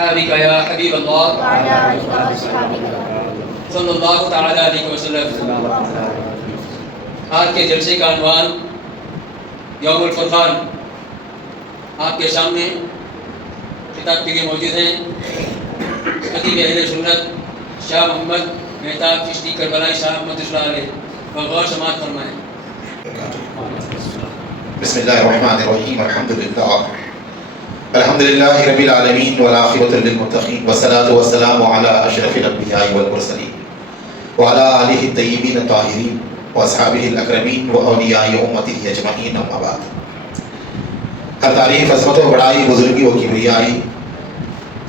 أصحابك يا حبيب الله وعلى آلك وأصحابك صلی اللہ تعالیٰ علیہ وسلم. آج کے جلسے کا عنوان یوم الفرقان. آپ کے سامنے خطاب کے لیے موجود ہیں خطیب اہل سنت شاہ محمد مہتاب چشتی کربلائی صاحب رحمۃ اللہ علیہ. غور سماعت فرمائیں. بسم اللہ الرحمن الرحیم. الحمد للہ رب العالمین والعاقبۃ للمتقین والصلاۃ والسلام علی اشرف الانبیاء والمرسلین وعلی آلہ الطیبین الطاہرین واصحابہ الاکرمین واولیاء امتہ اجمعین. اما بعد. ہر تعریف عظمت و بڑائی بزرگی و کبریائی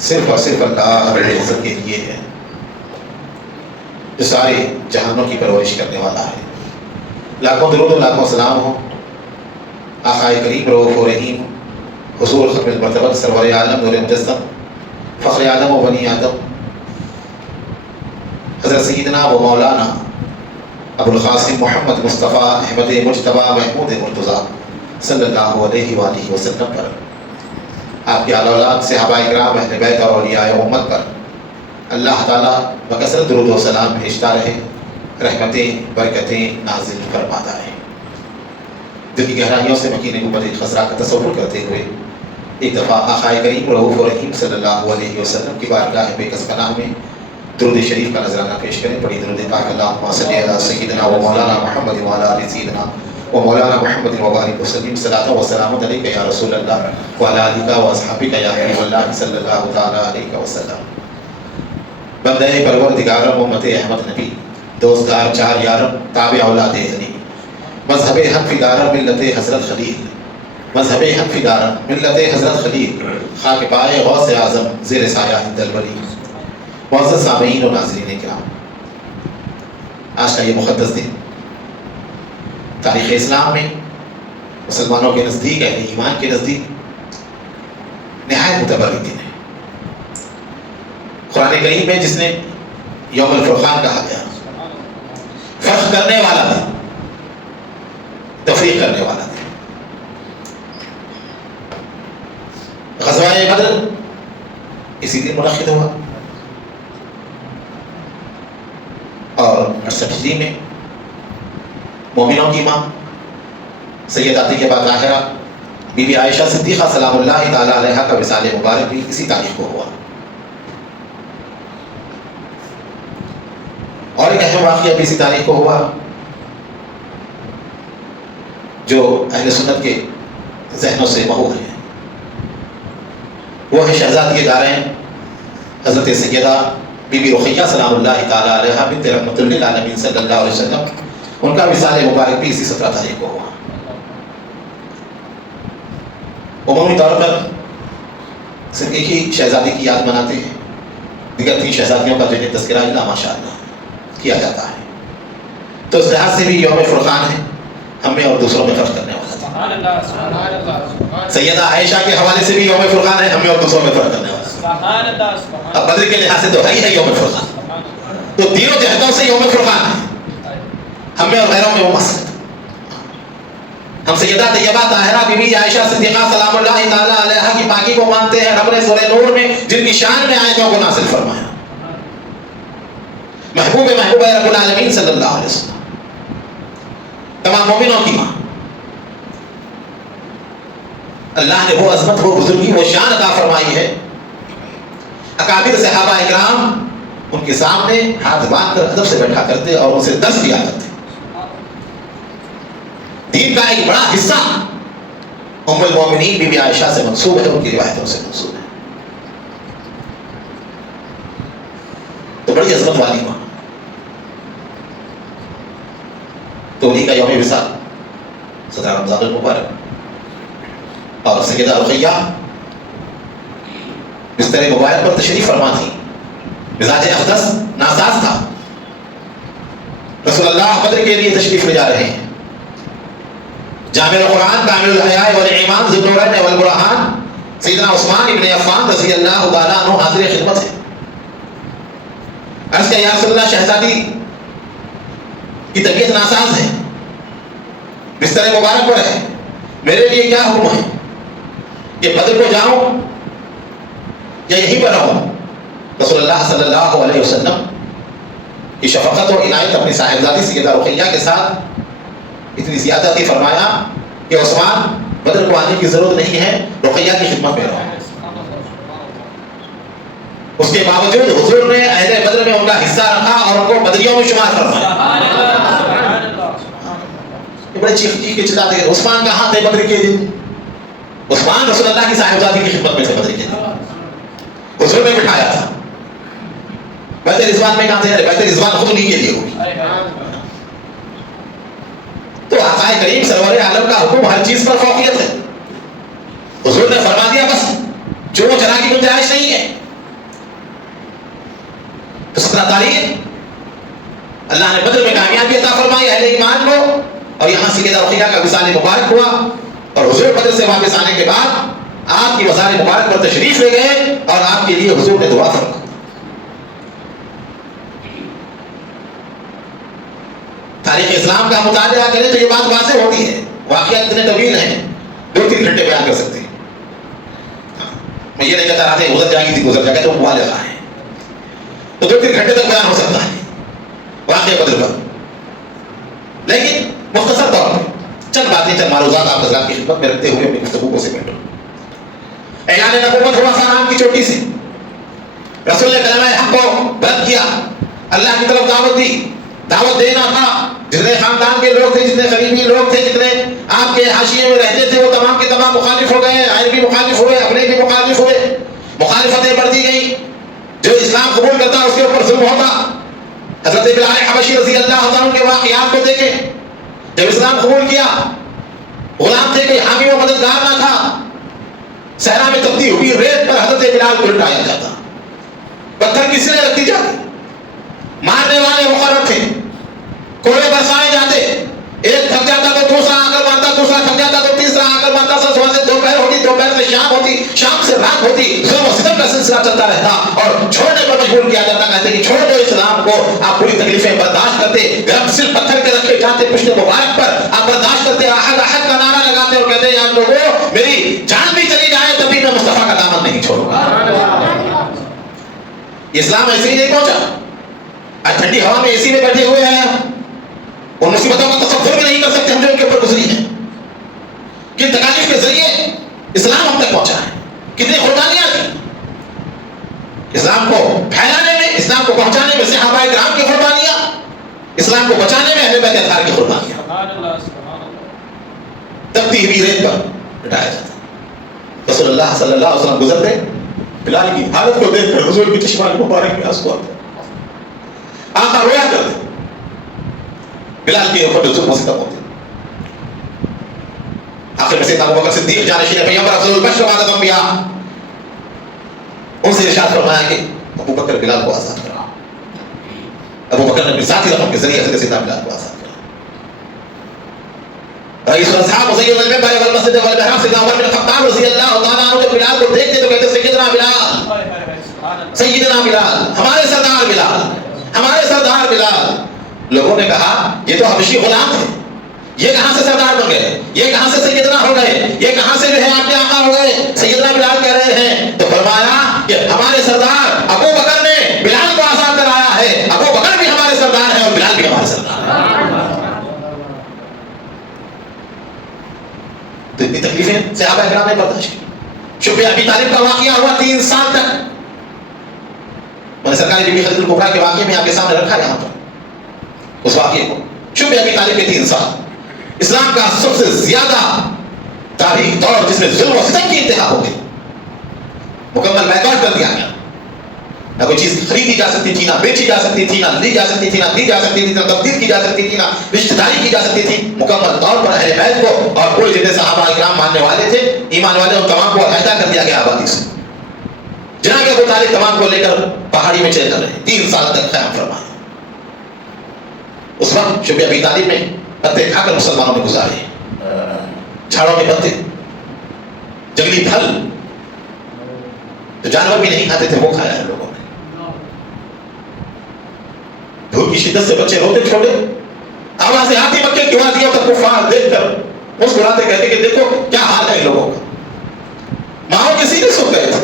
صرف اور صرف اللہ رب العزت کے لیے ہے جو سارے جہانوں کی پرورش کرنے والا ہے. لاکھوں درود و لاکھوں سلام ہو آقا کریم رؤوف و رحیم حضور ختم المرتبہ سرور عالم نور مجسم فخر آدم و بنی آدم حضرت سیدنا و مولانا ابو القاسم محمد مصطفیٰ احمد مجتبیٰ محمود مرتضیٰ صلی اللہ علیہ وآلہ وسلم پر، آپ کے آل اولاد صحابہ کرام اہل بیت اور اولیاء امت پر اللہ تعالیٰ بکثرت درود و سلام بھیجتا رہے، رحمتیں برکتیں نازل فرماتا رہے. دل کی گہرائیوں سے مکین گنبد خضرا کا تصور کرتے ہوئے ایک دفعہ آقا کریم رؤوف و رحیم صلی اللہ علیہ وسلم کی بارگاہ بے کس پناہ میں درود شریف کا نذرانہ پیش کریں. پڑھی درود پاک اللہم صلی علی سیدنا و مولانا محمد و علی آل سیدنا و مولانا محمد و بارک وسلم. صلاۃ و سلام علیک یا رسول اللہ و علی آلک و اصحابک یا حبیب اللہ صلی اللہ تعالی علیہ وسلم. بندہ پروردگارم امت احمد نبی دوستدار چار یارم تابع اولاد علی مذہب حنفی دارم ملت حضرت خلیل مذہب حنفی دارم ملت حضرت خلیل خاک پائے غوث اعظم زیر سایہ ہند الولی. معزز سامعین و ناظرین کرام، آج کا یہ مقدس دن تاریخ اسلام میں مسلمانوں کے نزدیک اہل ایمان کے نزدیک نہایت متبرک دن ہے. قرآن کریم میں جس نے یوم الفرقان کہا گیا، فرق کرنے والا دن، تفریق کرنے والا دن. غزوہ بدر اسی دن منعقد ہوا اور 68 ہجری میں مومنوں کی ماں سیدہ طیبہ طاہرہ بی بی عائشہ صدیقہ سلام اللہ تعالی علیہا کا وصال مبارک بھی اسی تاریخ کو ہوا. اور ایک اہم واقعہ بھی اسی تاریخ کو ہوا جو اہل سنت کے ذہنوں سے محو ہے. وہ ہے شہزادی دارین حضرت سیدہ بی بی رقیہ سلام اللہ تعالی علیہا بنت رحمۃ للعالمین صلی اللہ علیہ وسلم. ان کا وصال مبارک بھی اسی 17 تاریخ کو ہوا. عمومی طور پر صرف ایک ہی شہزادی کی یاد مناتے ہیں، دیگر 3 شہزادیوں کا جنہیں تذکرہ اللہ ماشاء اللہ کیا جاتا ہے. تو اس لحاظ سے بھی یوم فرقان ہے، ہم میں اور دوسروں میں فرق کرنے والا تھا. سیدہ عائشہ کے حوالے سے بھی یوم فرقان ہے، ہم میں اور دوسروں میں فرق کرنے والا تھا. اب بدر کے لحاظ سے تو ہے یوم فرقان، تو تینوں جہتوں سے یوم فرقان ہے، ہم میں اور غیروں میں وہ مسئلہ. ہم سیدہ طیبہ طاہرہ بی بی عائشہ صدیقہ سلام اللہ تعالی علیہا کی پاکی کو مانتے ہیں. رب نے سورہ نور میں جن کی شان میں آیتوں کو نازل فرمایا، محبوب رب العالمین صلی اللہ علیہ وسلم، تمام مومنوں کی ماں. اللہ نے وہ عظمت، وہ بزرگی، وہ شان عطا فرمائی ہے. اکابر صحابہ اکرام ان کے سامنے ہاتھ باندھ کر ادب سے بیٹھا کرتے اور ان سے درس لیا کرتے. دین کا ایک بڑا حصہ ام المومنین بی بی عائشہ سے منسوب ہے، ان کی روایتوں سے منسوب ہے. تو بڑی عظمت والی ماں. تو انہیں کا یوم وصال 17 رمضان المبارک. اور سیدہ رقیہ بستر مبارک پر تشریف فرما تھی. مزاج اقدس ناساز تھا. رسول اللہ بدر کے لیے تشریف لے جا رہے ہیں. جامع القرآن کامل الحیاء والایمان ذو النورین والبرہان سیدنا عثمان ابن عفان رضی اللہ تعالیٰ عنہ حاضر خدمت ہے. عرض کیا یا رسول اللہ، شہزادی کی طبیعت ناساز ہے، بستر مبارک پر ہے، میرے لیے کیا حکم ہے کہ بدر کو جاؤں یا یہیں پر رہوں؟ رسول اللہ صلی اللہ علیہ وسلم کی شفقت و عنایت اپنی صاحبزادی سیدہ رقیہ کے ساتھ اتنی زیادہ تھی، فرمایا کہ عثمان بدر کو آنے کی ضرورت نہیں ہے، رقیہ کی خدمت میں رہو۔ اس کے باوجود حضور نے اہل بدر میں ان کا حصہ رکھا اور ان کو بدریوں میں شمار فرمایا۔ یہ بڑے چیخ کے چلاتے گئے، عثمان کہاں تھے بدر کے دن؟ عثمان رسول اللہ کی صاحبزادی کی خدمت میں تھے بدر کے دن، حضور نے بٹھایا تھا۔ بیت رضوان میں کہاں تھے؟ بیت رضوان خود انہیں کے لیے ہوئی۔ تو آقا کریم سرور عالم کا حکم ہر چیز پر فوقیت ہے۔ حضور نے فرما دیا بس چلو چلا کی گنجائش نہیں ہے۔ تو 17 تاریخ اللہ نے بدر میں کامیابی عطا فرمائی اہل ایمان کو، اور یہاں سیدہ رقیہ کا وصال مبارک ہوا، اور حضور بدر سے واپس آنے کے بعد آپ کی مزار مبارک پر تشریف لے گئے اور آپ کے لیے حضور نے دعا فرمائی۔ تاریخ اسلام کا مطالعہ کریں تو یہ بات واضح ہوتی ہے۔ واقعات اتنے طویل ہیں 2-3 گھنٹے بیان کر سکتے ہیں۔ میں یہ نہیں کہتا رہا تھا گزر جائے گی، گزر جائے گا تو مبالغہ ہے، تو 2-3 گھنٹے تک بیان ہو سکتا ہے واقعہ بدر پر، لیکن مختصر طور پر چند باتیں، چند معروضات آپ حضرات کی خدمت میں رکھتے ہوئے اپنی گفتگو کو سمیٹوں۔ اعلان نبوت ہوا سلام کی چوٹی سے، رسول نے کلمہ حق کو بلند کیا، اللہ کی طرف دعوت دی، دعوت دینا تھا۔ جتنے خاندان کے لوگ تھے، جتنے قریبی لوگ تھے، جتنے آپ کے حاشیے میں رہتے تھے، وہ تمام کے تمام مخالف ہو گئے، غیر بھی مخالف ہوئے، اپنے بھی مخالف ہوئے، مخالفتیں بڑھتی گئیں۔ جو اسلام قبول کرتا اس کے اوپر ظلم ہوتا۔ حضرت بلال حبشی رضی اللہ عنہ کے واقعات کو دیکھیں، جب اسلام قبول کیا غلام تھے، کوئی حامی و مددگار نہ تھا، صحرا میں تبدیل ہوئی ریت پر حضرت بلال کو لٹایا جاتا، پتھر کی سلیں رکھی جاتی، مارنے والے مقرر تھے، کوڑے برسائے جاتے، ایک تھک جاتا تو دوسرا آ کر مارتا، دوسرا تھک جاتا تو تیسرا آ کر مارتا، صبح سے دوپہر ہوتی، دوپہر سے شام ہوتی، شام سے رات ہوتی، ظلم و ستم کا سلسلہ چلتا رہتا، اور چھوڑنے پر مجبور کیا جاتا، کہتے کہ چھوڑ دو اسلام کو، آپ پوری تکلیفیں برداشت کرتے، گرم سل پتھر کے رکھے جاتے پشت مبارک پر، آپ برداشت کرتے، احد احد کا نعرہ لگاتے اور کہتے یار لوگوں میری جان بھی چلی جائے تب بھی میں مصطفیٰ کا دامن نہیں چھوڑوں گا۔ اسلام ایسے ہی نہیں پہنچا، آج ٹھنڈی ہوا میں اے سی میں بیٹھے ہوئے ہیں، ان مصیبتوں کا تصور بھی نہیں کر سکتے ہم جو ان کے اوپر گزری ہیں، کن تکالیف کے ذریعے اسلام ہم تک پہنچا ہے، کتنی قربانیاں کی اسلام کو پھیلانے میں، اسلام کو پہنچانے میں، صحابہ کرام کی قربانیاں، اسلام کو بچانے میں اہل بیت اطہار کی قربانیاں۔ تبتی ہوئی ریت پر لٹایا جاتا، رسول اللہ صلی اللہ علیہ وسلم گزرتے، بلال کی حالت کو دیکھ کر حضور کی چشمان مبارک میں آنسو آتے، آقا رویا کرتے، بلال کے اوپر ظلم و ستم ہوتے۔ آخر میں سیدنا ابوبکر صدیق جانشین پیغمبر افضل البشر بعد الانبیاء، ان سے ارشاد فرمایا کہ ابوبکر بلال کو آزاد کرا۔ ابوبکر نے اپنی ذاتی رقم کے ذریعے حضرت سیدنا بلال کو آزاد کرا۔ رئیس الاصحاب وسید المنبر والمسجد والمحراب سیدنا عمر بن الخطاب رضی اللہ تعالیٰ عنہ جب بلال کو دیکھتے تو کہتے سیدنا بلال، سیدنا بلال، ہمارے سردار بلال، ہمارے سردار بلال۔ لوگوں نے کہا یہ تو حبشی غلام تھے، یہ کہاں سے سردار بن گئے، یہ کہاں سے سیدنا ہو گئے، یہ کہاں سے جو ہے آپ کے آقا ہو گئے، سیدنا بلال کہہ رہے ہیں۔ تو فرمایا کہ ہمارے سردار ابو بکر نے بلال کو آزاد کرایا ہے، ابو بکر بھی ہمارے سردار ہیں اور بلال بھی ہمارے سردار ہیں۔ تو اتنی تکلیفیں صحابہ کرام نے برداشت کی۔ شب ابی طالب کا واقعہ ہوا 3 سال تک، میں نے سرکار بی بی خدیجہ الکبریٰ کے واقعے میں آپ کے سامنے رکھا یہاں پر اس واقعے کو۔ شب ابی طالب کے 3 سال اسلام کا سب سے زیادہ تاریخ دور جس میں ظلم و ستم کی انتہا ہو گئی، مکمل بیکاٹ کر دیا گیا، نہ کوئی چیز خریدی جا سکتی تھی، نہ بیچی جا سکتی تھی، نہ لی جا سکتی تھی، نہ دی جا سکتی تھی، نہ تبدیل کی جا سکتی تھی، نہ رشتہ داری کی جا سکتی تھی۔ مکمل طور پر اہل بیت کو اور کوئی جتنے صحابہ اکرام ماننے والے تھے، ایمان والے، ان تمام کو علیحدہ کر دیا گیا آبادی سے۔ جناب ابو طالب تمام کو لے کر پہاڑی میں چلے کر رہے 3 سال تک قیام فرمایا۔ اس وقت شب ابی طالب میں پتے کھا کر مسلمانوں نے گزارے، جھاڑوں کے پتے، جنگلی پھل جو جانور بھی نہیں کھاتے تھے وہ کھایا ہے لوگوں نے۔ دھوپ کی شدت سے بچے روتے چھوڑے، آوازیں آتی مکے کی وادیوں تک، کفار دیکھ کر مسکراتے کہتے کہ دیکھو کیا حال ہے ان لوگوں کا۔ ماؤں کے سینے سو گئے تھے،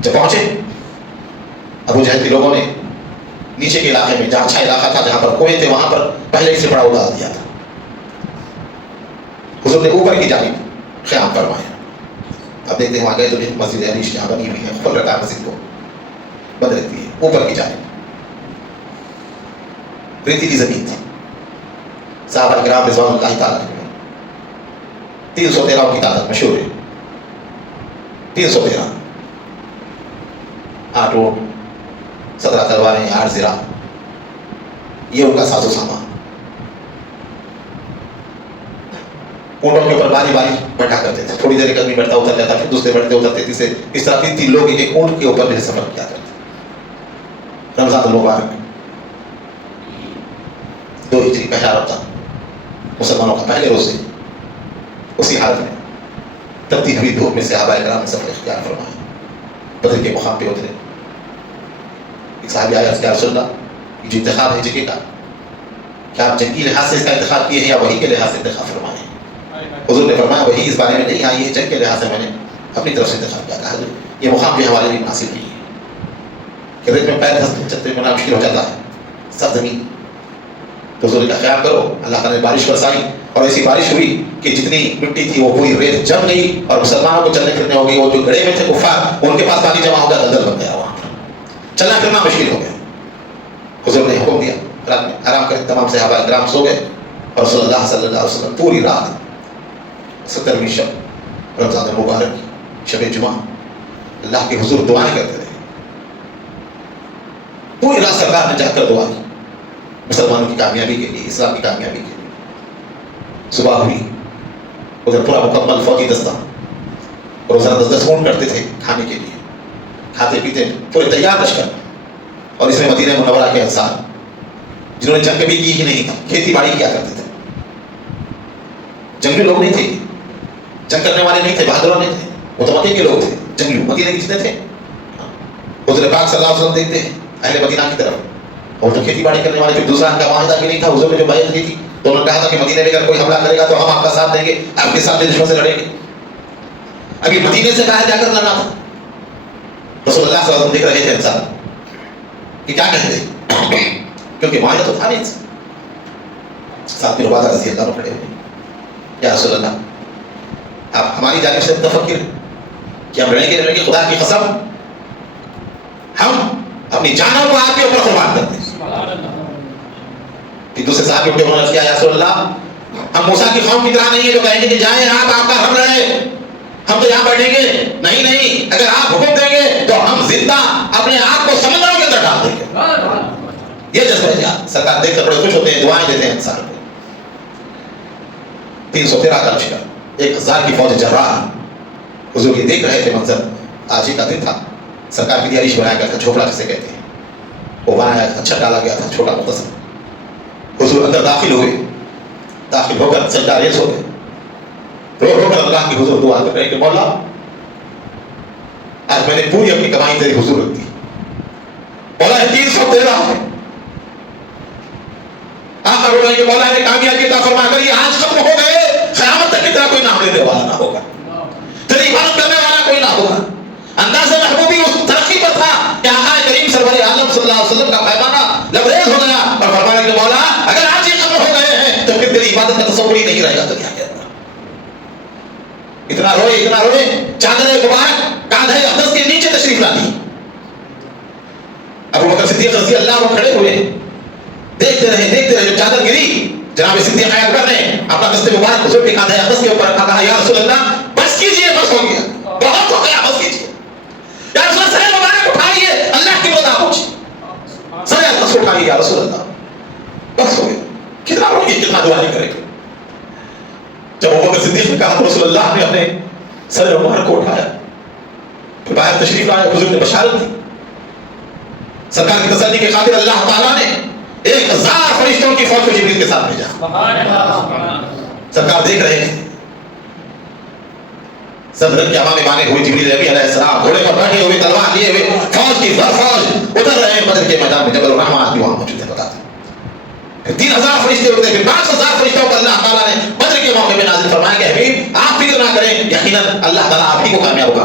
جب پہنچے ابو جہل کے لوگوں نے نیچے کے علاقے میں جہاں اچھا علاقہ تھا جہاں پر کنویں تھے وہاں پر پہلے سے بڑا اڑا دیا تھا. حضور نے اوپر کی جانب قیام فرمایا. اب دیکھتے ہیں وہاں گئے تو مسجد عریش جہاں بنی ہوئی ہے کھول رکھا ہے مسجد کو بند رہتی ہے اوپر کی جانب ریتیلی زمین تھی. صحابہ کرام رضوان اللہ تعالیٰ عنہ 313 کی تعداد مشہور ہے 313 8 اونٹ 17 تلواریں 8 زرہ یہ ان کا ساز و سامان. اونٹوں کے اوپر باری باری بیٹھا کرتے تھے. تھوڑی دیر ایک آدمی بیٹھتا اتر جاتا پھر دوسرے بیٹھتے اترتے تیسرے اس طرح 3 لوگ ایک اونٹ کے اوپر جو ہے سفر کیا کرتے. رمضان المبارک 2 ہجری پہلا رمضان مسلمانوں کا پہلے روزے اسی حالت میں تبتی ہوئی دھوپ میں صحابہ کرام نے سفر اختیار فرمایا. بدر کے مقام پہ اترے. ایک صحابی آیا کہ یا رسول اللہ یہ جو انتخاب ہے جگہ کا کیا آپ جنگی لحاظ سے اس کا انتخاب کیے ہیں یا وحی کے لحاظ سے انتخاب فرمائے. حضور نے فرمایا وحی اس بارے میں نہیں آئی ہے جنگ کے لحاظ سے میں نے اپنی طرف سے انتخاب کیا. کہا یہ مقام بھی ہمارے لیے مناسب نہیں ہے کہ ریت میں پیر دھستے چلتے میں مشکل ہو جاتا ہے سب زمین. تو حضور کا خیال کرو اللہ تعالیٰ نے بارش برسائی اور ایسی بارش ہوئی کہ جتنی مٹی تھی وہ پوری ریت جم گئی اور مسلمانوں کو چلنے پھرنے ہو گئی. وہ جو گڑے میں تھے کفار ان کے پاس پانی جمع ہو گیا دلدل بن گیا وہاں پر چلنا پھرنا مشکل ہو گیا. حضور نے حکم دیا رات میں آرام کریں. تمام صحابہ کرام سو گئے اور رسول اللہ صلی اللہ علیہ وسلم پوری رات 17ویں شب رمضان المبارک شب جمعہ اللہ کے حضور دعائیں کرتے رہے. پوری رات سرکار نے جا کر دعا کی مسلمانوں کی کامیابی کے لیے اسلام کی کامیابی کے لیے. صبح ہوئی ادھر پورا مکمل فوجی دستہ روزانہ 10 اونٹ کرتے تھے کھانے کے لیے. کھاتے پیتے پورے تیار لشکر اور اس میں مدینہ منورہ کے انصار جنہوں نے جنگ کبھی کی ہی نہیں تھی کھیتی باڑی کیا کرتے تھے. جنگلی لوگ نہیں تھے جنگ کرنے والے نہیں تھے بہادروں نہیں تھے وہ تو مکے کے لوگ تھے. جنگلی مدینہ کے جتنے تھے حضور پاک صلی اللہ علیہ وسلم دیکھتے ہیں اہل مدینہ کی طرف اور تو کھیتی باڑی کرنے والے کوئی دوسرا ان کا معاہدہ بھی نہیں تھا. حضور نے جو بیعت کی تھی تو انہوں نے کہا تھا کہ مدینے میں اگر کوئی حملہ کرے گا تو ہم آپ کا ساتھ دیں گے آپ کے ساتھ دشمن سے لڑیں گے. ابھی مدینے سے باہر جا کر لڑنا تھا. رسول اللہ صلی اللہ علیہ وسلم دیکھ رہے تھے انسان کہ کیا کہتے کیونکہ معاہدہ تو تھا نہیں. ساتھ میں عبادہ رضی اللہ عنہ کھڑے ہوئے یا رسول اللہ آپ ہماری جانب سے متفکر کہ ہم لڑیں گے خدا کی قسم ہم اپنی جانوں کو آپ کے اوپر قربان کرتے ہیں. دوسرے صاحب کے انہوں نے کیا یا رسول اللہ ہم موسیٰ کی قوم کی طرح نہیں ہے جو کہیں گے کہ جائیں آپ کا ہم رہے ہم تو یہاں بیٹھیں گے. نہیں نہیں اگر آپ حکم دیں گے تو ہم زندہ اپنے آپ کو سمندروں کے اندر ڈال دیں گے. یہ جذبہ ہے. سرکار دیکھ کر بڑے خوش ہوتے ہیں دعائیں دیتے ہیں انسان کو. 313 کا لشکر 1000 کی فوج جراح حضور یہ دیکھ رہے تھے منظر. آج ہی کا دن تھا. سرکار کی دیارش بنایا گیا تھا جھوپڑا جسے کہتے ہیں وہ بنایا اچھا ڈالا گیا تھا چھوٹا مختصر. حضور اندر داخل ہوئے. داخل ہو کر سجدہ ریز ہو گئے. رو کر اللہ کی حضور دعا کر رہے کہ مولا آج میں نے پوری اپنی کمائی تیری حضور رکھ دی. مولا 313 ہے. آخر ہو رہے کہ مولا نے کامیابی عطا فرما کر یہ آج ختم ہو گئے قیامت تک کی طرح کوئی نام لینے والا نہ ہوگا تیری عبادت کرنے والا کوئی نہ ہوگا. انداز محبوبی اس ترقی پر تھا کہ آقا کریم سرور عالم صلی اللہ علیہ وسلم کا پیمانہ لبریز ہو گیا اور فرمایا کہ مولا اگر آج یہ ختم ہو گئے ہیں تو پھر تیری عبادت کا تصور ہی نہیں رہے گا دنیا کے اندر. اتنا روئے چادر مبارک کاندھے اقدس کے نیچے تشریف لا دی. ابو بکر صدیق رضی اللہ عنہ کھڑے ہوئے دیکھتے رہے جب چادر گری جناب صدیق اکبر نے اپنا دست مبارک حضور کے کاندھے اقدس کے اوپر کہا یا رسول اللہ بس کیجئے بس ہو گیا بہت ہو گیا بس کیجئے. یا رسول اللہ سر مبارک اٹھائیے اللہ کی مدد پہنچی. سر اقدس اٹھائیے یا رسول اللہ بس ہو گیا. کتنا روئے کتنا دعا نہیں کرے گا. جب ابو بکر صدیق نے کہا رسول اللہ نے اپنے سر مبارک کو اٹھایا پھر باہر تشریف لایا حضور نے بشارت دی. سرکار کی تسلی کے خاطر اللہ تعالیٰ نے 1000 فرشتوں کی فوج کو جبریل کے ساتھ بھیجا. سرکار دیکھ رہے تھے صدر کے امام بانے ہوئے جبریل نبی علیہ السلام گھوڑے پر بیٹھے ہوئے تلوار لیے ہوئے فوج کی فوج اتر رہے ہیں بدر کے میدان میں. جبل الرحمہ آدمی وہاں موجود ہے. بتا دیں 3000 فرشتے ہوتے ہیں. 5000 فرشتوں کو اللہ تعالیٰ نے بدر کے موقع میں نازل فرمایا کہ حبیب آپ فکر نہ کریں یقیناً اللہ تعالیٰ آپ ہی کو کامیاب ہوگا.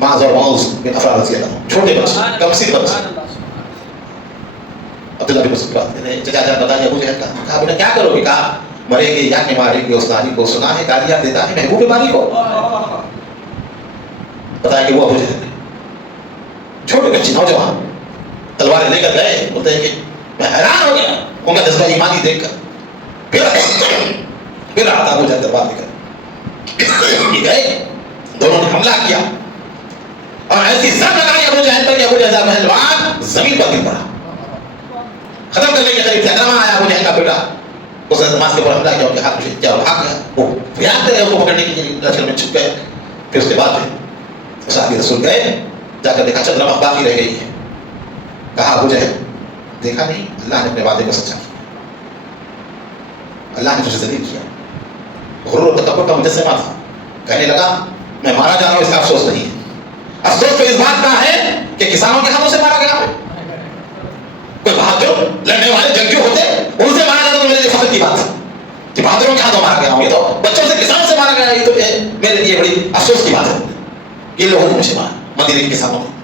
معاذ اور معوذ بن افرا رضی اللہ عنہ، چھوٹے بچے، کم سن بچے. عبداللہ بن مسعود بات نے چچا جان بتایا ابو جہل کا، کہا بیٹا کیا کرو گے؟ کہا مرے گے یا کہ مارے گے؟ اس ناری کو سنا ہے گالیاں دیتا ہے محبوب باری کو. بتایا کہ وہ ابو جہل چھوٹے بچے نوجوان تلواریں لے کر گئے. بولتے ہیں کہ میں حیران ہو گیا ان کا جذبہ ایمانی دیکھ کر. پھر آتا ابو جہل تلوار لے کر یہ گئے، دونوں نے حملہ کیا اور ایسی زد لگائی ابو جہل پر کہ ابو جہل پہلوان زمین پر گر پڑا. ختم کرنے کے قریب تھا، آیا ابو جہل کا بیٹا، اس نے نماز کے اوپر حملہ کیا، ان کے ہاتھ میں کیا بھاگ گیا. وہ بھاگتے رہے، اس کو پکڑنے کے لیے لشکر میں چھپ گئے. پھر اس کے بعد صحابی رسول گئے، جا کر دیکھا چند رمق باقی رہ گئی ہے. کہا ابو جہل دیکھا نہیں اللہ نے اپنے وعدے کو سچا کیا، اللہ نے تجھے ذلیل کیا. غرور و تکبر کا مجسمہ تھا. کہنے لگا میں مارا جا رہا ہوں اس کا افسوس نہیں ہے، افسوس تو اس بات کا ہے کہ کسانوں کے ہاتھوں سے مارا گیا ہے. کوئی بہادر لڑنے والے جنگجو ہوتے ان سے مارا جاتا تو میرے لیے فخر کی بات ہے کہ بہادروں کے ہاتھوں مارا گیا ہوں. یہ تو بچوں سے کسانوں سے مارا گیا، یہ تو میرے لیے بڑی افسوس کی بات ہے. یہ لوگوں نے مجھے مارا مدینے کے کسانوں نے.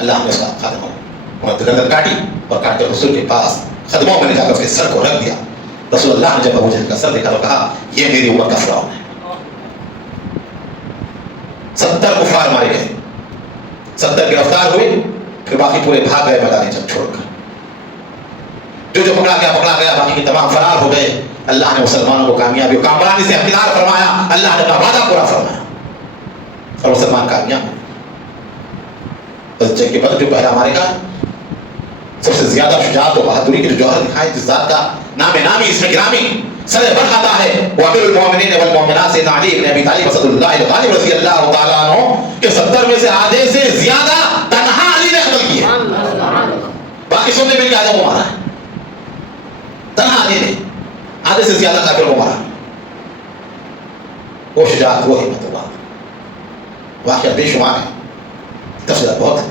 اللہ نے اس کا خاتمہ انہوں نے گردن کاٹی اور کاٹ کر رسول کے پاس خدموں میں لے جا کر اس کے سر کو رکھ دیا. رسول اللہ نے جب ابو جہل کا سر دیکھا تو کہا یہ میری امت کا فرعون ہے. 70 کفار مارے گئے، 70 گرفتار ہوئے، پھر باقی پورے بھاگ گئے میدان جنگ چھوڑ کر. جو پکڑا گیا، باقی کے تمام فرار ہو گئے. اللہ نے مسلمانوں کو کامیابی اور کامرانی سے امتناع فرمایا. اللہ نے اپنا وعدہ پورا فرمایا اور مسلمان کامیاب ہوئے. بس جنگ کے بدر جو پہلا مارے گا، سب سے زیادہ شجاعت و بہادری کے جو جوہر دکھائے، جس ذات کا نام نامی اس میں گرامی سر برق آتا ہے، وہ امیر المومنین والمومنات سیدنا علی بن ابی طالب اسد اللہ الغالب رضی اللہ تعالیٰ عنہ کہ 70 میں سے آدھے سے زیادہ تنہا علی نے قتل کیے. باقی سب نے مل کے آدھے کو مارا ہے، تنہا علی نے آدھے سے زیادہ کافروں کو مارا. وہ شجاعت، وہ ہمت، وہ واقعہ بے شمار ہے، تفصیلات بہت ہے.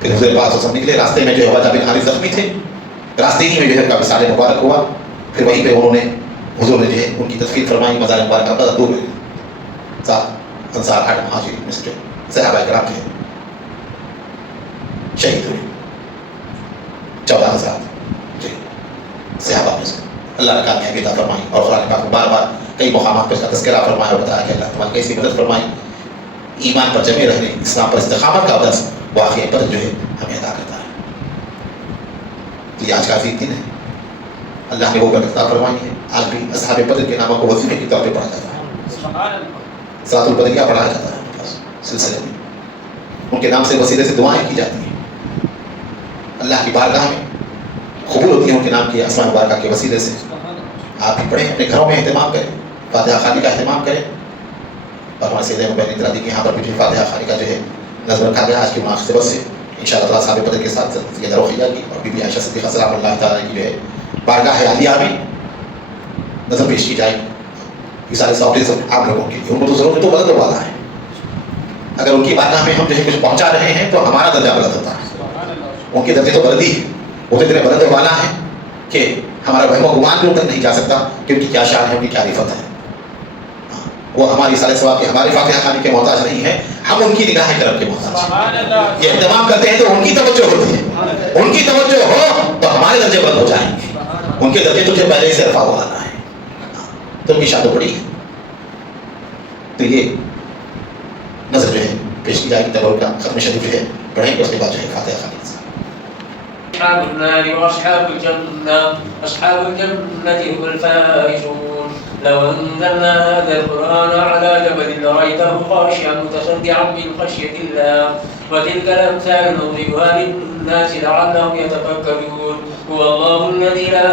پھر حضور پاک صلی اللہ علیہ وسلم نکلے، راستے میں جو ہے وجہ بن حارث زخمی تھے، راستے ہی میں جو ہے کا وصال مبارک ہوا. پھر وہیں پہ انہوں نے حضور نے جو ہے ان کی تدفین فرمائی. مزار مبارک کا دور ہوئے 7 انصار 8 مہاجرین میں سے صحابہ کرام تھے شہید ہوئے. 14,000 جی صحابہ میں سے اللہ نے کامیابی عطا فرمائی. اور قرآن پاک میں بار بار کئی مقامات پہ اس کا تذکرہ فرمایا اور بتایا کہ اللہ تمہاری کیسی مدد فرمائی. ایمان پر جمے رہنے، اسلام پر استقامت کا درس واقعہ بدر جو ہے ہمیں ادا کرتا ہے. یہ آج کا عظیم دن ہے، اللہ نے وہ برکت عطا فرمائی ہے. آج بھی اصحاب بدر کے ناموں کو وظیفے کے طور پہ پڑھا جاتا ہے. ذات البدریہ پڑھایا جاتا ہے سلسلے میں. ان کے نام سے وسیلے سے دعائیں کی جاتی ہیں، اللہ کی بارگاہ میں قبول ہوتی ہیں ان کے نام کی اسماء مبارکہ کے وسیلے سے. آپ بھی پڑھیں، اپنے گھروں میں اہتمام کریں، فاتحہ خوانی کا اہتمام کریں. اور ہمارے سیدھے مبین اطلاع دی کہ یہاں پر بھی فاتحہ خوانی کا جو ہے نظر رکھا گیا آج کی مناسبت سے. انشاءاللہ تعالیٰ صحابہ بدر کے ساتھ یہ دروخیہ کی اور بی بی عائشہ صدیقہ سلام اللہ تعالیٰ کی جو ہے بارگاہ عالیہ میں نظر پیش کی جائے. یہ سارے سوالے سب آپ لوگوں کے لیے، ان کو تو ضرورت تو بلند والا ہے. اگر ان کی بارگاہ میں ہم جو ہے کچھ پہنچا رہے ہیں تو ہمارا درجہ بلند ہوتا ہے. ان کے درجے تو بلندی ہے، وہ تو اتنے بلند والا ہے کہ ہمارا وہم و گمان بھی ان تک نہیں جا سکتا کہ ان کی کیا شان ہے، ان کی کیا رفت ہے. وہ ہماری سارے ثواب کے، ہماری فاتحہ خوانی کے محتاج نہیں ہے، ہم ان کی نگاہ کرم کے محتاج ہیں. یہ اہتمام کرتے ہیں تو ان کی توجہ ہوتی ہے. ان کی توجہ ہو تو ہمارے درجے بلند ہو جائیں گے. ان کے درجے تجھے پہلے سے رفع ہوا آنا ہے تو ان کی شان تو بڑی ہے. تو یہ نظر جو ہے پیش کی جائے گی. تبر کا ختم شریف جو ہے پڑھیں گے، اس کے بعد جو ہے فاتحہ خوانی. أصحاب النار وأصحاب الجنة، أصحاب الجنة هم الفائزون. لو أنزلنا هذا القرآن على جبل لرأيته خاشعا متصدعا من خشية الله. وتلك الأمثال نضربها للناس لعلهم يتفكرون. هو الله الذي لا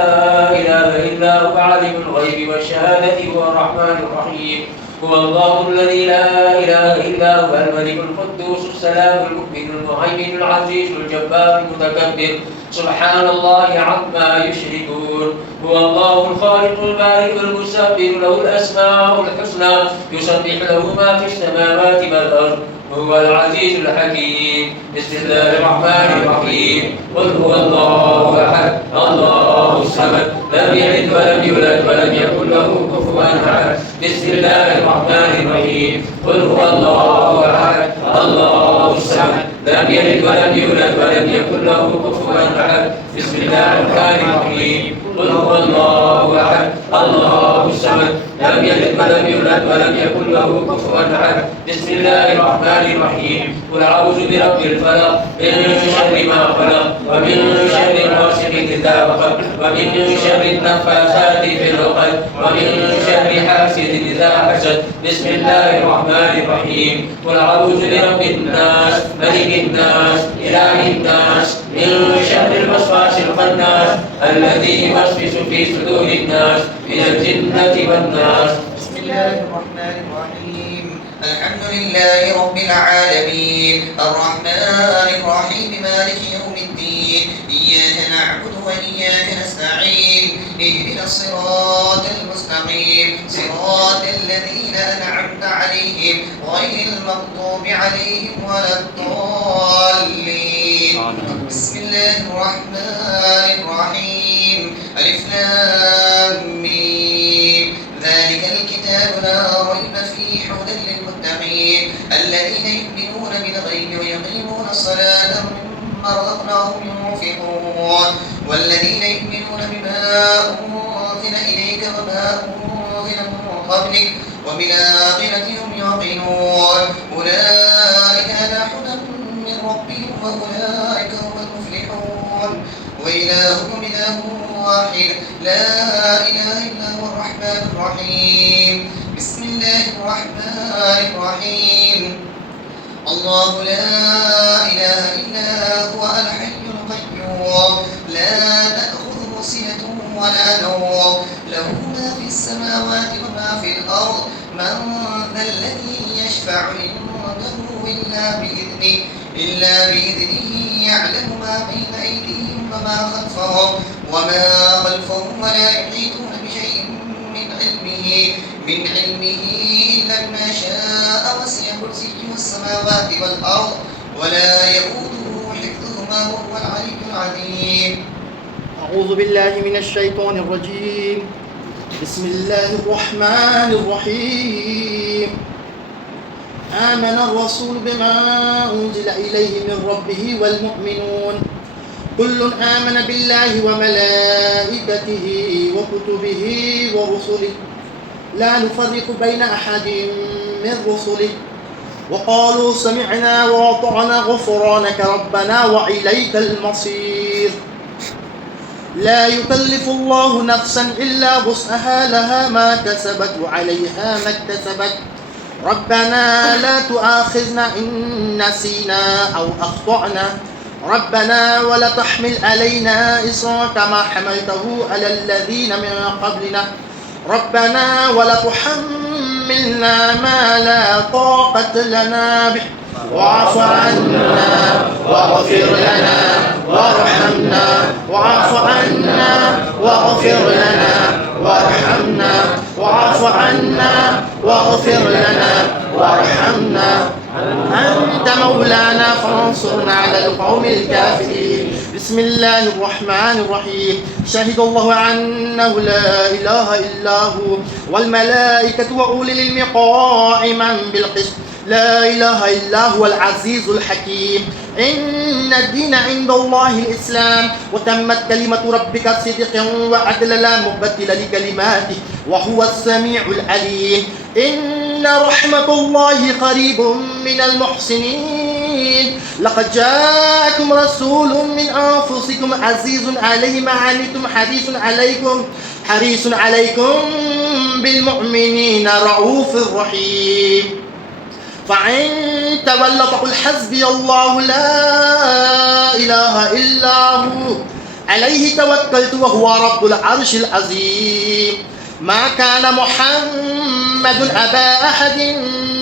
إله إلا هو عالم الغيب والشهادة هو الرحمن الرحيم. هو الله الذي لا إله إلا هو الملك القدوس السلام المؤمن المهيمن العزيز الجبار المتكبر. سبحان الله عما يشركون. هو الله الخالق البارئ المسبح له الأسماء الحسنى يسبح له ما في السماوات والأرض هو العزيز الحكيم. بسم الله الرحمن الرحيم. قل هو الله أحد الله الصمد لم يلد ولم يولد ولم يكن له كفوا أحد. بسم الله الرحمن الرحيم. قل هو الله أحد الله الصمد لم يلد ولم يولد ولم يكن له كفوا أحد. بسم الله الرحمن الرحيم. قل هو الله أحد الله الصمد لم يلد ولم يولد ولم يكن له كفوا أحد. بسم الله الرحمن الرحيم. قل أعوذ برب الفلق من شر ما خلق ومن شر غاسق إذا وقب ومن شر النفاثات في العقد ومن شر حاسد إذا حسد. بسم الله الرحمن الرحيم. قل أعوذ برب الناس ملك الناس إله الناس من شر الوسواس الخناس الذي يوسوس في صدور الناس من الجنة والناس. بسم الله الرحمن الرحيم. الحمد لله رب العالمين الرحمن الرحيم مالك يوم الدين إياك نعبد وإياك نستعين اهدنا الصراط المستقيم صراط الذين أنعمت عليهم غير المغضوب عليهم ولا الضالين. بسم الله الرحمن الرحيم. ألف لام ميم ذلك الكتاب لا ريب فيه هدى للمتقين الذين يؤمنون بالغيب ويقيمون الصلاة ومما رزقناهم ينفقون والذين يؤمنون بما أنزل إليك وما أنزل من قبلك وبالآخرة هم يوقنون أولئك على هدى من ربهم وأولئك هم المفلحون. وإلهكم إله واحد لا إله إلا هو الرحمن الرحيم. بسم الله الرحمن الرحيم. الله لا إله إلا هو الحي القيوم لا تأخذه سنة ولا نوم له ما في السماوات وما في الأرض. من ذا الذي يشفع عنده إلا بإذنه يعلم ما بين أيديهم وما خلفهم ولا يحيطون بشيء من علمه إلا بما شاء وسع كرسيه السماوات والأرض ولا يؤوده حفظهما وهو العلي العظيم. أعوذ بالله من الشيطان الرجيم. بسم الله الرحمن الرحيم. آمن الرسول بما أنزل إليه من ربه والمؤمنون كل آمن بالله وملائكته وكتبه ورسله لا نفرق بين أحد من رسله وقالوا سمعنا وأطعنا غفرانك ربنا وإليك المصير. لا يكلف الله نفسا إلا وسعها لها ما كسبت وعليها ما اكتسبت ربنا لا تؤاخذنا إن نسينا أو أخطأنا ربنا ولا تحمل علينا إصرا كما حملته على الذين من قبلنا ربنا ولا تحملنا ما لا طاقة لنا به واعف عنا واغفر لنا وارحمنا واعف عنا واغفر لنا وارحمنا واعف عنا واغفر لنا وارحمنا أنت مولانا فانصرنا على القوم الكافرين. بسم الله الرحمن الرحيم. شهد الله أنه لا إله إلا هو والملائكة وأولي العلم قائما بالقسط لا إله إلا هو العزيز الحكيم. إن الدين عند الله الإسلام وتمت كلمة ربك صدقا وعدلا لا مبدل لكلماته وهو السميع العليم. إن رحمة الله قريب من المحسنين. لقد جاءكم رسول من أنفسكم عزيز عليه ما عنتم حريص عليكم بالمؤمنين رؤوف رحيم. فإن تولوا فقل حسبي الله لا إله إلا هو عليه توكلت وهو رب العرش العظيم. ما كان محمد أبا أحد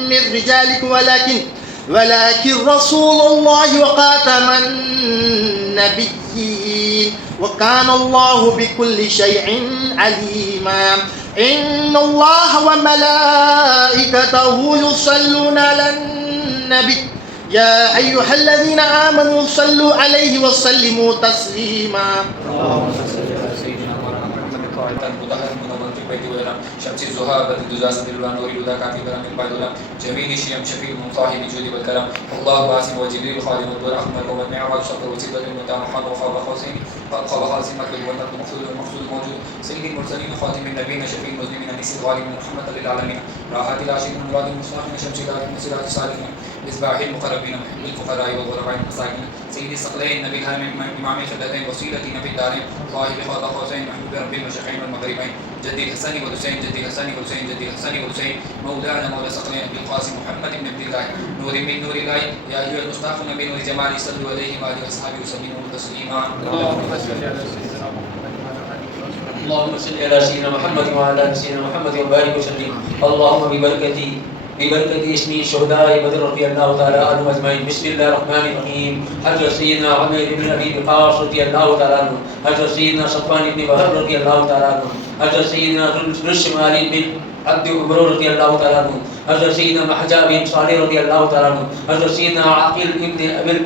من رجالكم ولكن رسول الله وخاتم النبيين وكان الله بكل شيء عليما. إن الله وملائكته يصلون على النبي يا أيها الذين آمنوا صلوا عليه وسلموا تسليما. شمس الزهاب الدجاج بالوان نور الهدى كافي كلام البعد العلم جميل شيم شفيع المنطاه بالجود والكرم الله عاصم وجبريل خادم الدور احمد والمعراج شفر وسيله المتاع محمد وخاب خازين قال خازن مكتوب والمكتوب المقصود موجود سيد المرسلين خاتم النبيين شفيع المسلمين انيس الغالب من رحمه للعالمين راحات العاشقين مراد المصطفين شمس الهادي مسيرات الصالحين مصباح المقربين محب الفقراء والغرباء المساكين سيد الثقلين نبي الهرم امام الخلتين وسيلتي نبي الدارين الله بخاب خازين محبوب رب المشرقين والمغربين جدي الحسن والحسين جدي الحسن والحسين جدي الحسن والحسين مولانا مولى ثقلين ابي القاسم محمد بن عبد الله نور من نور الله يا ايها المصطفى نبي نور جمالي صلوا عليه وعلى اصحابه وسلموا تسليما. اللهم صل على سيدنا محمد وعلى ال سيدنا محمد وبارك وسلم. اللهم ببركة اسم الشهداء بدر رضي الله تعالى عنهم اجمعين. بسم الله الرحمن الرحيم. حضرت سيدنا عمير بن ابي وقاص رضي الله تعالى عنه، حضرت سيدنا صفوان بن وهب رضي الله تعالى عنه، حضرت سيدنا رشمال بن عبد عمر رضي الله تعالى عنه، حضرت سيدنا محجاب بن صالح رضي الله تعالى عنه، حضرت سيدنا عاقل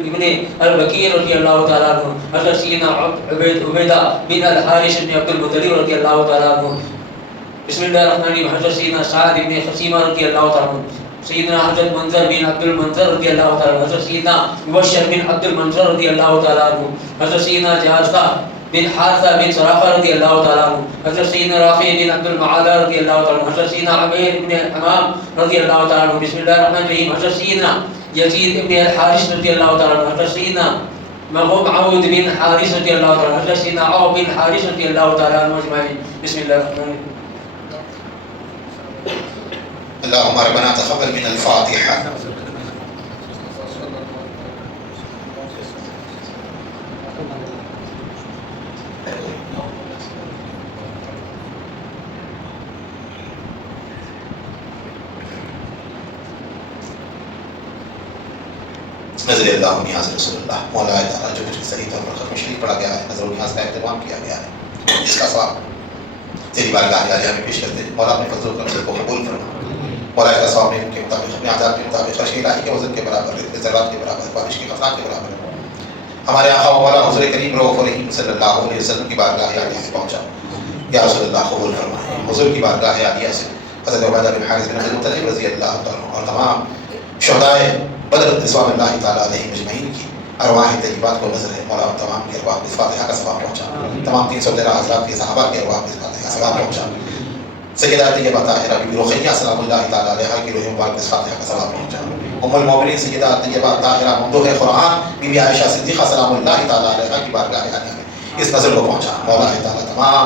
ابن البكير رضي الله تعالى عنه، حضرت سيدنا عبيدة بن الحارث بن عبد المطلب رضي الله تعالى عنه. بسم الله الرحمن الرحيم. حضرت سيدنا سعد بن خسیمہ رضی اللہ تعالیٰ عنہ، سیدنا حضرت منظر بن عبد المنظر رضی اللہ تعالیٰ عنہ، حضرت سیدنا مبشر بن عبد المنظر رضی اللہ تعالیٰ عنہ، حضرت سیدنا جعفر بن حارثہ بن سراقہ رضی اللہ تعالیٰ عنہ، حضرت سیدنا رافع بن عبد المعالى رضی اللہ تعالیٰ عنہ، حضرت سیدنا عمیر بن حمام رضی اللہ تعالیٰ عنہ. بسم اللہ الرحمن الرحیم. حضرت سیدنا یزید بن الحارث رضی اللہ تعالیٰ عنہ، حضرت سیدنا معود بن حارث رضی اللہ تعالیٰ عنہ، حضرت سیدنا عوف بن حارث رضی اللہ تعالیٰ عنہ اجمعین. بسم اللہ الرحمن الرحیم. اللهم ربنا تقبل من الفاتحة. نظر اللہ نیاز رسول اللہ مولا تعالیٰ جو کچھ صحیح طور پر ختم شریف پڑھا گیا ہے، نظر و نیاز کا اہتمام کیا گیا ہے، جس کا ثواب تیری بارگاہ عالیہ میں پیش کرتے ہیں. مولا اپنے فضل و کرم سے کو قبول فرما. مولا کا ثواب نے ان کے مطابق اپنے عذاب کے مطابق خرش الہی کے وزن کے برابر، رزق ذرات کے برابر، بارش کے قطرات کے برابر ہمارے آقا و مولا حضور کریم رؤوف رحیم صلی اللہ علیہ وسلم کی بارگاہ عالیہ سے پہنچا. یا رسول اللہ قبول فرمائے. حضور کی بارگاہ عالیہ سے حضرت عبیدہ بن حارث بن عبد المطلب رضی اللہ عنہ اور تمام شہدائے بدر رضوان اللہ تعالیٰ علیہ مجمعین کی ارواح طیبات کو نظر ہے. مولا تمام کی ارواح کو اس فاتحہ کا ثواب پہنچا. تمام 313 حضرات کے صحابہ کی ارواح کو اس فاتحہ کا ثواب پہنچا. سیدہ طیبہ طاہرہ بی بی رقیہ سلام اللہ تعالیٰ علیہا کی روح مبارک اس فاتحہ کا ثواب پہنچا. ام المومنین سیدہ طیبہ طاہرہ ممدوح قرآن بی بی عائشہ صدیقہ سلام اللہ تعالیٰ علیہا کی بارگاہ عالیہ میں اس نظر کو پہنچا. مولا تعالیٰ تمام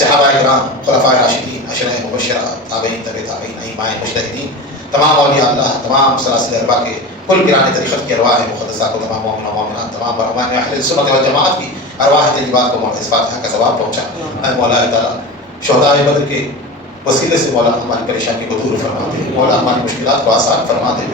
صحابہ کرام، خلفائے راشدین، عشرہ مبشرہ، تابعین، تبع تابعین، ائمہ مجتہدین، تمام اولیاء اللہ، تمام سلاسل ارباء کے کل گرانے طریقت کی ارواح مقدسہ کو، تمام مومن و مومنات، تمام برہمان اہل سنت والجماعت کی ارواح طیبات کو اس فاتحہ کا ثواب پہنچا. اے مولا تعالیٰ شہدائے بدر کے وسیلے سے مولا ہماری پریشانی کو دور فرما دے. مولا ہماری مشکلات کو آسان فرما دے.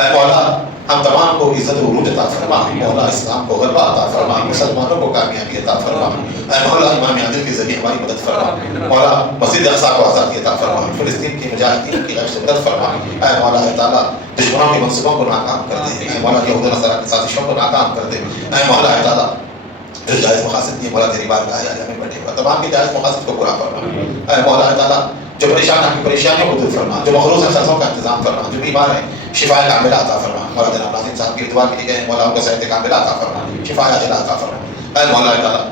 اے مولا ہم تمام کو عزت و عروج عطا فرما. مولا اسلام کو غلبہ عطا فرما. مسلمانوں کو کامیابی عطا فرما. اے مولا امام عادل کے ذریعے ہماری مدد فرما. مولا مسجد اقصی کو آزادی عطا فرما. فلسطین کے مجاہدین کی غیب سے مدد فرما. اے مولا تعالیٰ دشمنوں کے منصوبوں کو ناکام کر دے. اے مولا یہود و نصارہ کی سازشوں کو ناکام کر دے. اے مولا تعالیٰ جو جائز مقاصد دیے مولا تیری بارگاہ عالیہ میں بیٹھے ہوا تمام کے جائز مقاصد کو پورا فرما. اے مولا تعالیٰ جو پریشان ہیں پریشانیوں کو دور فرما. جو مخلوص ہیں خرچوں کا انتظام فرما. جو بیمار ہیں شفا کاملہ عطا فرما. مولا جناب ناظرین صاحب کی دعا کے لیے گئے مولا ان کو صحت کاملہ عطا فرما. شفا عاجلہ عطا فرما. اے مولا تعالیٰ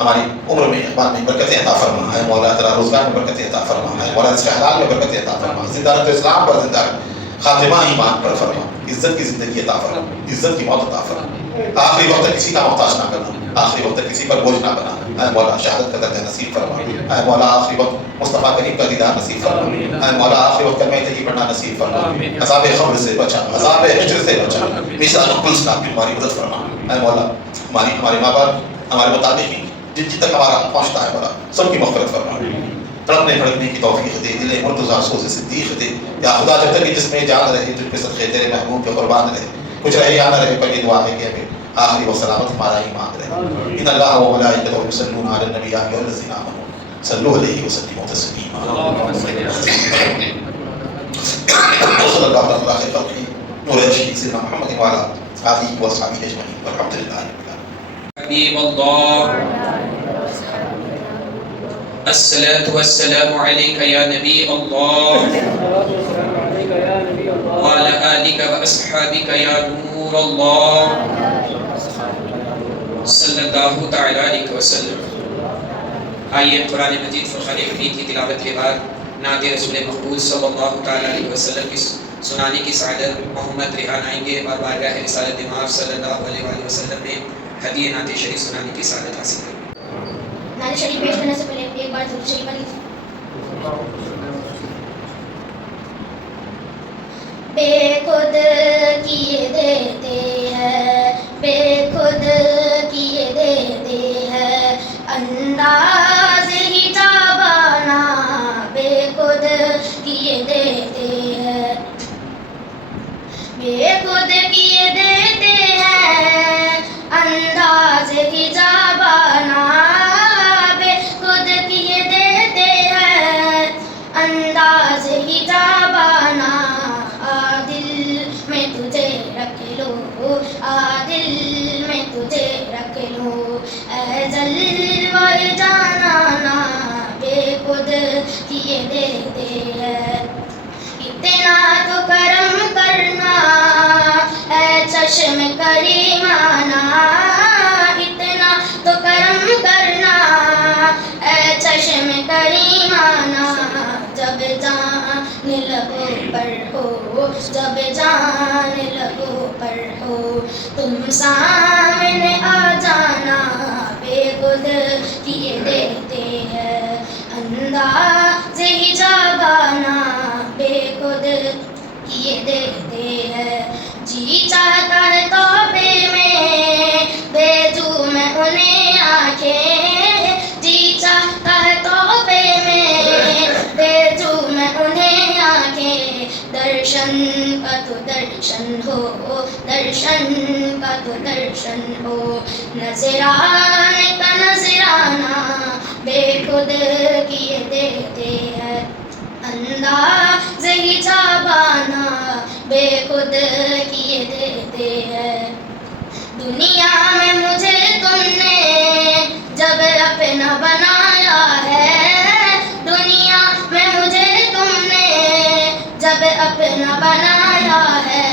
ہماری عمر میں اقبال میں برکتیں عطا فرما. اے مولا تعالیٰ روزگار میں برکتیں عطا فرما. اے مولا رزق حلال میں برکتیں عطا فرما. زندہ رہتے اسلام پر زندہ رہتے خاتمہ ایمان پر فرما. عزت کی زندگی عطا فرما. عزت کی موت عطا فرما. آخری وقت کسی کا محتاج نہ کرنا. آخری وقت کسی پر بوجھ نہ بنانا. اے مولا شہادت کا درجہ نصیب فرما. اے مولا آخری وقت مصطفیٰ کریم کا دیدار نصیب فرما. اے مولا آخری وقت کلمہ طیبہ پڑھنا نصیب فرما. عذاب قبر سے بچا. عذاب حشر سے بچا. میثاق القدس کی ہماری مدد فرما. اے مولا ہمارے ماں باپ ہمارے متعلقین جن تک ہمارا پہنچتا ہے مولا سب کی مغفرت فرما. تڑپنے بھڑکنے کی توفیق دے. دل مرتضیٰ سوز صدیق دے. یا خدا جب تک جس میں جان رہے جن پہ صدقے تیرے محبوب کے قربان رہے کچھ رہے یا نہ رہے پر یہ دعا ہے کہ ہمیں آخری و سلامت ہمارا ہی مانگ رہے. ان اللہ و ملائکتہ یصلون علی النبی یا ایھا الذین آمنوا صلوا علیہ وسلموا تسلیما. صلی اللہ علیہ وسلم نور عشق سيدنا محمد وعلى آله وصحبه أجمعين والحمد لله رب العالمين. حبيب الله الصلاة والسلام عليك يا نبي الله وعلى آلك وأصحابك يا نور الله صلی اللہ تعالیٰ علیہ وسلم. آئیے قرآن مجید فرقان حمید کی تلاوت کے بعد نعت رسول مقبول صلی اللہ تعالیٰ علیہ وسلم کی سنانے کی سعادت محمد ریحان آئیں گے اور بارگاہ رسالت امام صلی اللہ علیہ وسلم میں ہدیہ نعت شریف سنانے کی سعادت حاصل کریں. نعت شریف پیش کرنے سے پہلے ایک بار درود شریف پڑھ لیجیے. بے خود کیے دیتے ہیں، بے خود کیے دیتے ہیں انداز ہی جابانا، بے خود کیے دیتے ہیں، بے خود کیے دیتے ہیں انداز ہی جابانا، بے خود کیے دیتے ہیں انداز ہی جابانا. دل میں تجھے رکھ لو، دل میں تجھے رکھ لو، اے جلوہ جانانا، بے خود کیے دیتے ہیں. اتنا تو کرم کرنا اے چشم کریمانہ، اتنا تو کرم کرنا اے چشم کریمانہ، جب جان لبوں پر ہو، جب جان لبوں پر ہو تم سامنے آ جانا، بے خود کیے دیتے ہیں انداز ہی جابانا، بے خود کیے دیتے ہیں. جی چاہتا ہے توبے میں بھیجوں میں انہیں آنکھیں، جی چاہتا ہے توبے میں بھیجوں میں انہیں آنکھیں، درشن کا تو درشن ہو، درشن کا تو درشن ہو، نذرانے کا نذرانہ، بے خود کیے دیتے ہیں انداز ہی جابانا، بے خود کیے دیتے ہیں. دنیا میں مجھے تم نے جب اپنا بنایا ہے، دنیا میں مجھے تم نے جب اپنا بنایا ہے،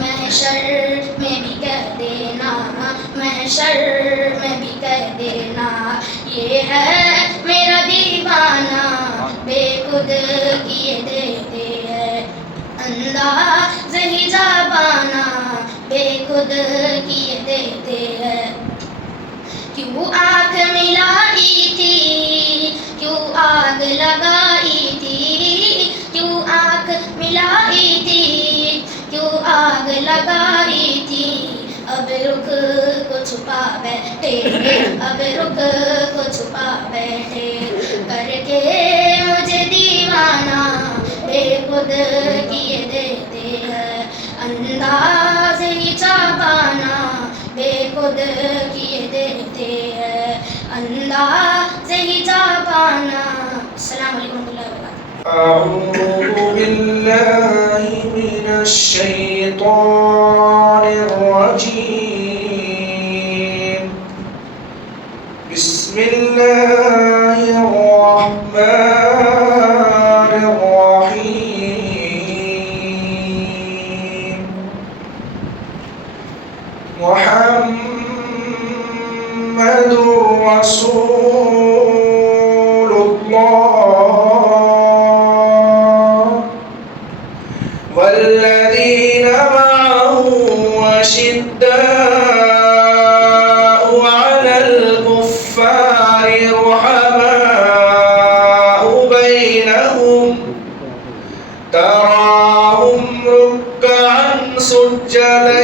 محشر میں بھی کہہ دینا، محشر میں بھی کہہ دینا یہ ہے میرا دیوانہ، بے خود کیے دیتے ہیں انداز ہی جابانا، بے خود کیے دیتے ہیں. کیوں آنکھ ملائی تھی، کیوں آگ لگائی تھی، کیوں آنکھ ملائی تھی، کیوں آگ لگائی تھی، اب رخ کو چھپا بیٹھے، اب رخ کو چھپا بیٹھے، کر کے مجھے دیوانہ، بے خود کیے دیتے ہیں انداز ہی جابانا، بے خود کیے دیتے ہیں انداز ہی جابانا. السلام علیکم ورحمۃ اللہ وبرکاتہ. أعوذ بالله من الشيطان الرجيم. بسم الله الرحمن الرحيم. محمد رسول الله والذين معه أشداء على الكفار رحماء بينهم، تراهم ركعا سجدا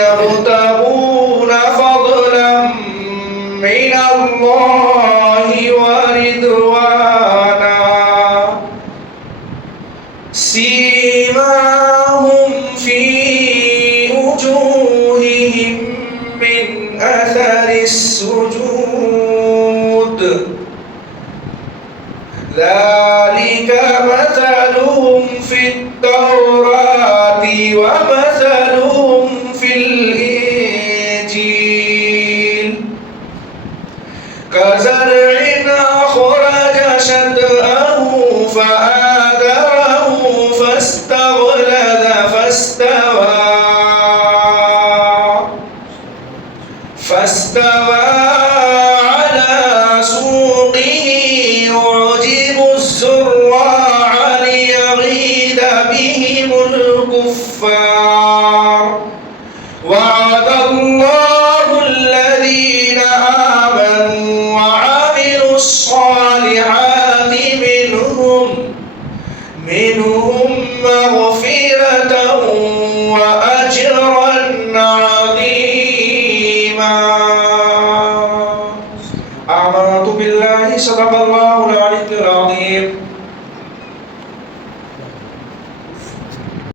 يبتغون فضلا من الله ورضوانا، سيماهم في وجوههم من أثر السجود، ذلك مثلهم في التوراة وما استوى على سوقه يعجب الزراع ليغيظ بهم الكفار وعد الله الذين آمنوا وعملوا الصالحات منهم مغفرة وأجرا عظيما. آمنت بالله صدق الله